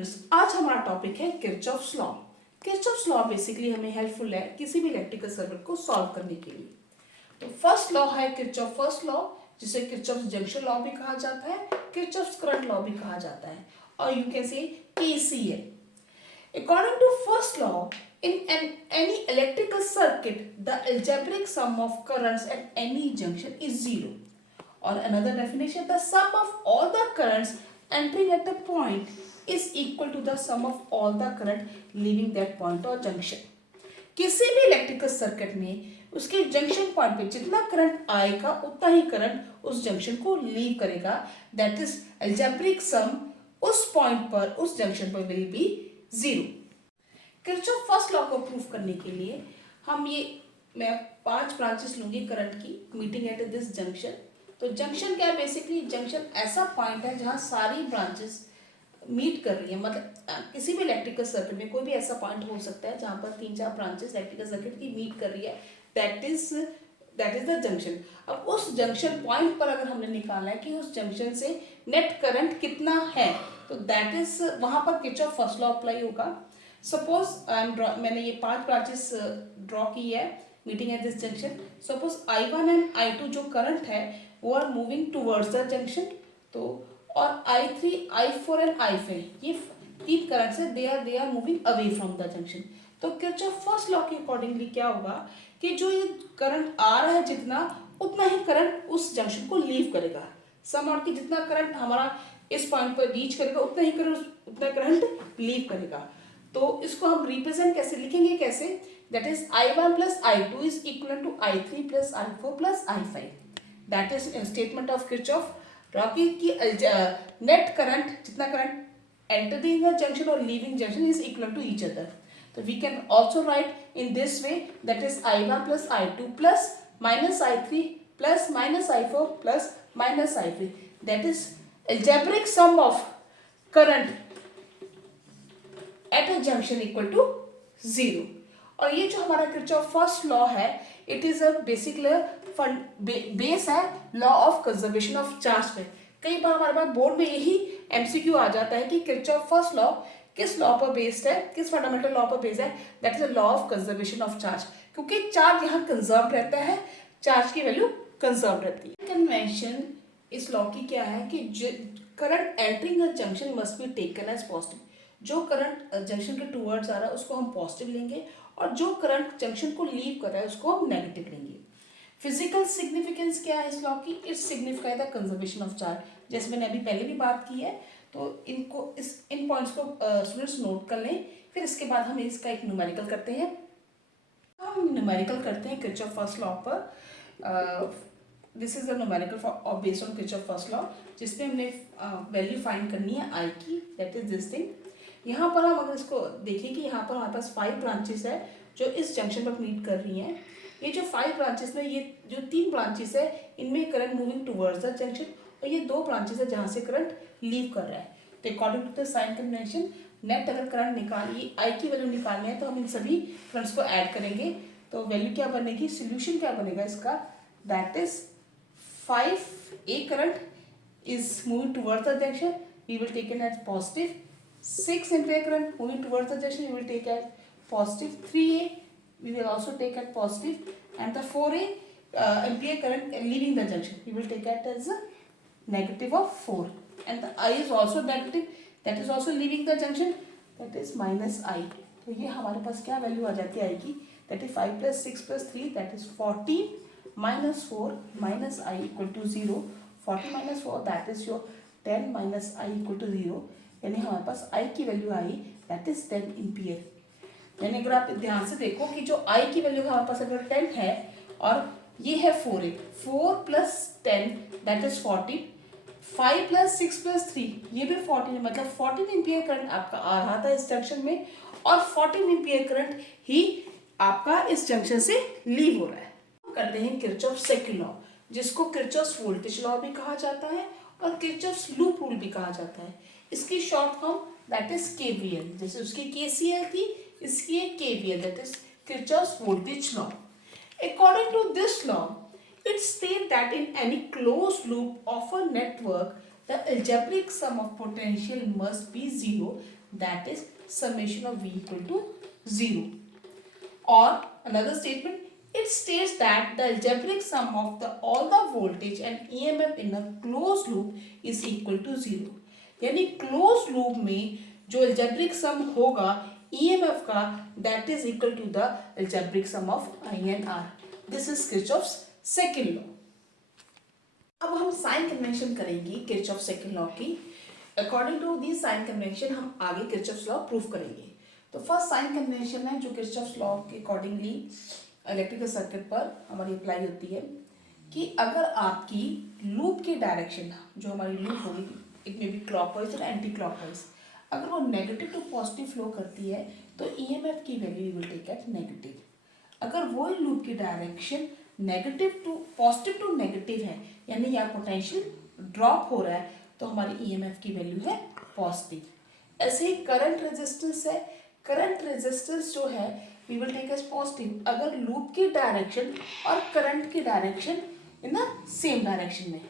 Students, आज हमारा topic है Kirchhoff's law. Kirchhoff's law basically हमें हेल्पफुल है किसी भी इलेक्ट्रिकल सर्किट को सॉल्व करने के लिए। तो फर्स्ट लॉ है किरचॉफ फर्स्ट लॉ, जिसे किरचॉफ्स जंक्शन लॉ भी कहा जाता है, किरचॉफ्स करंट लॉ भी कहा जाता है, और you can say KCL. According to first law, in any electrical circuit, the algebraic sum of currents at any junction is zero. Or another definition, the sum of all the currents entering at a point is equal to the sum of all the current leaving that point or junction. किसी भी electrical circuit में उसके junction point पे जितना current आएगा उतना ही current उस जंक्शन को लीव करेगा। दैट इज अलजेब्रिक सम उस पॉइंट पर, उस जंक्शन पर will be zero. Kirchhoff first law को प्रूव करने के लिए मैं 5 ब्रांचेस लूंगी करंट की, मीटिंग एट दिस जंक्शन। तो जंक्शन क्या है? बेसिकली जंक्शन ऐसा पॉइंट है जहां सारी ब्रांचेस मीट कर रही है। मतलब किसी भी इलेक्ट्रिकल सर्किट में कोई भी ऐसा पॉइंट हो सकता है जहां पर 3-4 ब्रांचेस इलेक्ट्रिकल सर्किट की मीट कर रही है। That is the junction. अब उस जंक्शन पॉइंट पर अगर हमने निकाला है कि उस जंक्शन से नेट करंट कितना है, तो दैट इज वहां पर किरचॉफ फर्स्ट लॉ अप्लाई होगा। सपोज मैंने ये 5 ब्रांचेस ड्रॉ की है meeting at this junction. Suppose I1 and I2 जो करंट है वो are moving towards the junction, तो और I3, I4 एंड I5 ये 3 करंट्स है, they are moving away from the junction. तो किरचॉफ फर्स्ट लॉ के अकॉर्डिंगली क्या होगा कि जो ये करंट आ रहा है जितना, उतना ही करंट उस जंक्शन को लीव करेगा। सम आउट की जितना करंट हमारा इस पॉइंट पर रीच करेगा उतना करंट लीव करेगा। तो इसको हम रिप्रेजेंट कैसे लिखेंगे? कैसे? That is I1 plus I2 is equal to I3 plus I4 plus I5। That is statement of Kirchhoff रॉकी की नेट करंट, जितना करंट एंटरिंग द जंक्शन और leaving junction is equal to each other. तो we can also write in this way, that is I1 plus I2 plus minus I3 plus minus I4 plus minus I3। That is algebraic sum of current at a junction equal to 0। और ये जो हमारा Kirchhoff first law है, it is a basic base है law of conservation of charge पे। कई बार हमारे पास board में यही एमसीक्यू आ जाता है कि किरचॉफ फर्स्ट लॉ किस लॉ पर बेस्ड है, किस फंडामेंटल लॉ पर बेस्ड है? That is a law of conservation of charge, क्योंकि चार्ज यहाँ कंजर्व रहता है, चार्ज की वैल्यू कंजर्व रहती है। कन्वेंशन इस लॉ की क्या है कि current entering a junction must be taken as positive. जो करंट जंक्शन के टूवर्ड्स आ रहा है उसको हम पॉजिटिव लेंगे, और जो करंट जंक्शन को लीव कर रहा है उसको हम नेगेटिव लेंगे। फिजिकल सिग्निफिकेंस क्या है इस लॉ की? It's signify the conservation of charge. जैसे मैंने अभी पहले भी बात की है, तो इन पॉइंट्स को स्टूडेंट्स नोट कर लें। फिर इसके बाद हम इसका एक न्यूमेरिकल करते हैं। हम न्यूमेरिकल करते हैं किरचॉफ फर्स्ट लॉ पर। This is the numerical for based on Kirchhoff first law, जिसमें हमने वैल्यू फाइंड करनी है आई की। That is this thing. यहाँ पर हम अगर इसको देखें कि यहाँ पर हमारे पास 5 ब्रांचेस है जो इस जंक्शन पर मीट कर रही हैं। ये जो 5 ब्रांचेस में, ये जो 3 ब्रांचेस है इनमें current moving towards the junction, और ये 2 ब्रांचेस है जहाँ से करंट लीव कर रहा है। तो according to the sign convention, net अगर करंट निकालिए, आई की वैल्यू निकालनी है, तो हम इन सभी करंट्स को ऐड करेंगे। तो वैल्यू क्या बनेगी, सोल्यूशन क्या बनेगा इसका? That is 5A current is moving towards the junction, we will take it as positive. 6 ampere current moving towards the junction, we will take as positive. 3A we will also take as positive, and the 4A ampere current leaving the junction, we will take it as a negative of 4, and the I is also negative, that is also leaving the junction, that is minus I। तो ये हमारे पास क्या value आ जाती है I की? that is 5 plus 6 plus 3, that is 14 minus 4 minus I equal to 0। 40 minus 4 that is your 10 minus I equal to 0। यानी हमारे पास I की value I that is 10 ampere. यानी अगर आप ध्यान से देखो कि जो I की वैल्यू हमारे पास अगर 10 है और ये है 4A, 4 plus 10 that is 40, 5 plus 6 plus 3 ये भी 14 है, मतलब 14 एम्पियर करंट आपका आ रहा था इस जंक्शन में, और 14 एम्पियर करंट ही आपका इस जंक्शन से लीव हो रहा है। करते हैं किरचॉफ सेकंड लॉ, जिसको किरचॉफ वोल्टेज लॉ भी कहा जाता है और किरचॉफ लूप रूल भी कहा जाता है। इसकी short form that is KVL. जैसे उसकी केसीएल थी, इसकी है KVL, that is Kirchhoff voltage law. According to this law, it states that in any closed loop of a network, the algebraic sum of potential must be zero, that is summation of V equal to 0. Or another statement, it states that the algebraic sum of all the voltage and EMF in a closed loop is equal to 0. यानी closed loop में जो algebraic sum होगा EMF का, that is equal to the algebraic sum of I and R. This is Kirchhoff's second law. अब हम sign convention करेंगे Kirchhoff second law की. According to the sign convention हम आगे किरचॉफ लॉ प्रूफ करेंगे. तो फर्स्ट साइन कन्वेंशन है जो किरचॉफ लॉ के अकॉर्डिंगली इलेक्ट्रिकल सर्किट पर हमारी अप्लाई होती है कि अगर आपकी लूप की डायरेक्शन जो हमारी लूप होगी, इट मे बी क्लॉकवाइज और एंटी क्लॉकवाइज, अगर वो नेगेटिव टू पॉजिटिव फ्लो करती है तो ईएमएफ की value will take at negative. अगर वो लूप की direction negative to positive to negative है, यानी यहाँ पोटेंशियल ड्रॉप हो रहा है, तो हमारी ईएमएफ की वैल्यू है पॉजिटिव. ऐसे ही करंट रेजिस्टेंस है. करंट रेजिस्टेंस जो है we will take as positive अगर लूप की डायरेक्शन और करंट की direction in the same direction में.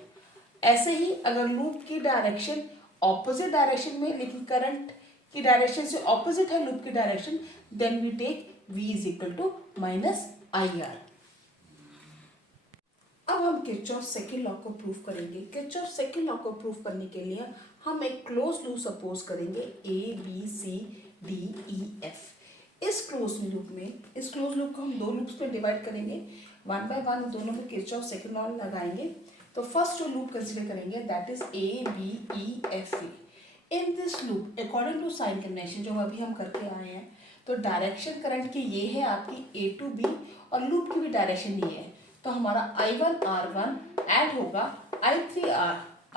ऐसे ही अगर लूप की डायरेक्शन ऑपोजिट डायरेक्शन में लेकिन करंट की डायरेक्शन से ऑपोजिट है लूप की direction, then we take V is equal to minus IR. अब हम किरचॉफ सेकंड लॉ को प्रूफ करेंगे. किरचॉफ सेकंड लॉ को प्रूफ करने के लिए हम एक क्लोज लूप सपोज करेंगे ABCDEF. इस क्लोज लूप को हम दो लूप्स में डिवाइड करेंगे. वन बाय वन दोनों में किरचॉफ सेकंड लॉ लगाएंगे. तो फर्स्ट जो लूप कंसिडर करेंगे that is ABEFA. In this loop according to sign convention जो अभी हम करके आए हैं, तो डायरेक्शन करंट की ये है आपकी A to B और लूप की भी डायरेक्शन ये है. तो हमारा I1 R1 ऐड होगा I3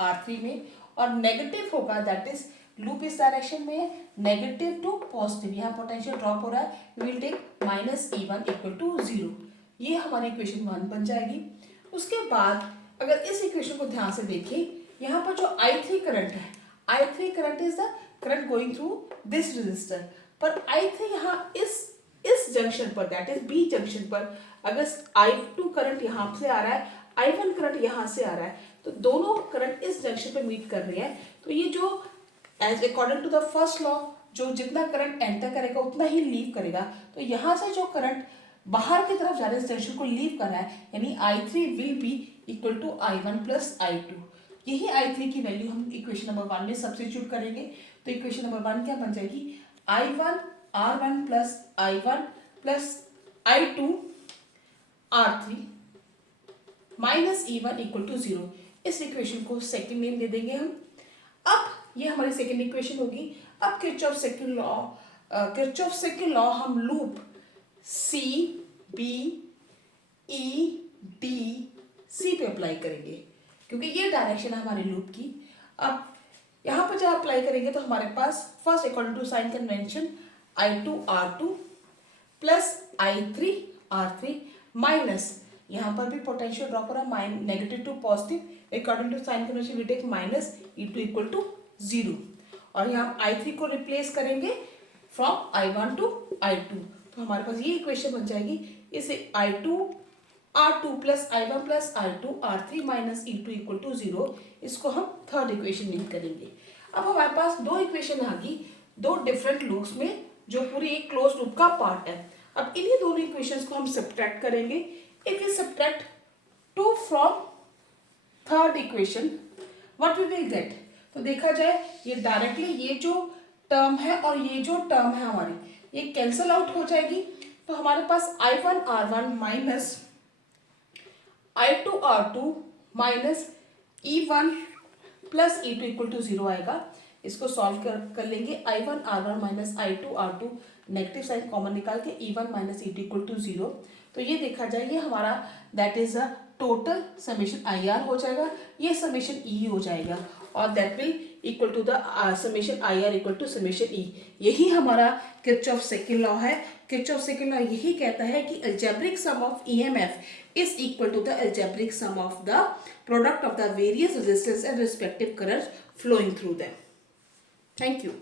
R3 में और नेगेटिव होगा, दैट इज लूप इस डायरेक्शन में नेगेटिव टू पॉजिटिव. यहाँ पोटेंशियल ड्रॉप हो रहा है, we will take minus E1 equal to 0. ये हमारी इक्वेशन 1 बन जाएगी. उसके बाद अगर इस इक्वेशन को ध्यान से देखें, यहाँ पर जो I3 करंट है, I3 current is the current going through this resistor. पर I3 यहाँ इस जंक्शन पर दैट इज B जंक्शन पर अगर I2 करंट यहाँ से आ रहा है, I1 करंट यहाँ से आ रहा है, तो दोनों करंट इस जंक्शन पे मीट कर रहे हैं. तो ये जो as according to the first law जो जितना करंट एंटर करेगा उतना ही लीव करेगा. तो यहाँ से जो करंट बाहर की तरफ जा रहा है इस जंक्शन को लीव कर रहा है, यानी I3 will be equal to I1 plus I2. यही I3 की वैल्यू हम इक्वेशन नंबर 1 में सब्स्टिट्यूट करेंगे. तो इक्वेशन नंबर 1 क्या बन जाएगी, I1 R1 plus I1 plus I2 R3 minus E1 equal to 0. इस इक्वेशन को सेकंड नेम दे देंगे हम. अब ये हमारी सेकंड इक्वेशन होगी. अब किरचॉफ सेकंड लॉ हम loop C B E D C पे अप्लाई करेंगे क्योंकि ये डायरेक्शन है हमारे लूप की. अब यहाँ पर जब अप्लाई करेंगे तो हमारे पास first according to sign convention I2 R2 plus I3 R3 minus यहाँ पर भी पोटेंशियल ड्रॉप हो रहा है negative to positive. According to sign convention we take minus E2 equal to 0. और यहाँ I3 को रिप्लेस करेंगे फ्रॉम I1 टू I2. तो हमारे पास ये इक्वेशन बन जाएगी. इसे I2 R2 plus I1 plus I2 R3 minus E2 equal to 0. इसको हम थर्ड इक्वेशन लिंक करेंगे. अब हमारे पास दो इक्वेशन आ गई दो डिफरेंट लूप्स में जो पूरी एक क्लोज लूप का पार्ट है. अब इन्हीं दोनों इक्वेशंस को हम सब्ट्रैक्ट करेंगे. If you subtract 2 from third equation what we will get. तो देखा जाए ये डायरेक्टली ये जो टर्म है और ये जो टर्म है हमारी ये कैंसल आउट हो जाएगी. तो हमारे पास I1 R1 minus I2 R2 minus E1 plus E2 equal to 0 आएगा. इसको सॉल्व कर लेंगे. I1 R1 minus I2 R2 negative sign common निकाल के E1 minus E2 equal to 0. तो ये देखा जाए ये हमारा that is a total summation IR हो जाएगा, ये समेशन E हो जाएगा और that will equal to the summation IR equal to summation E. यही हमारा किरचॉफ सेकंड लॉ है. किरचॉफ सेकंड लॉ यही कहता है कि algebraic sum of EMF is equal to the algebraic sum of the product of the various resistance and respective current flowing through them. Thank you.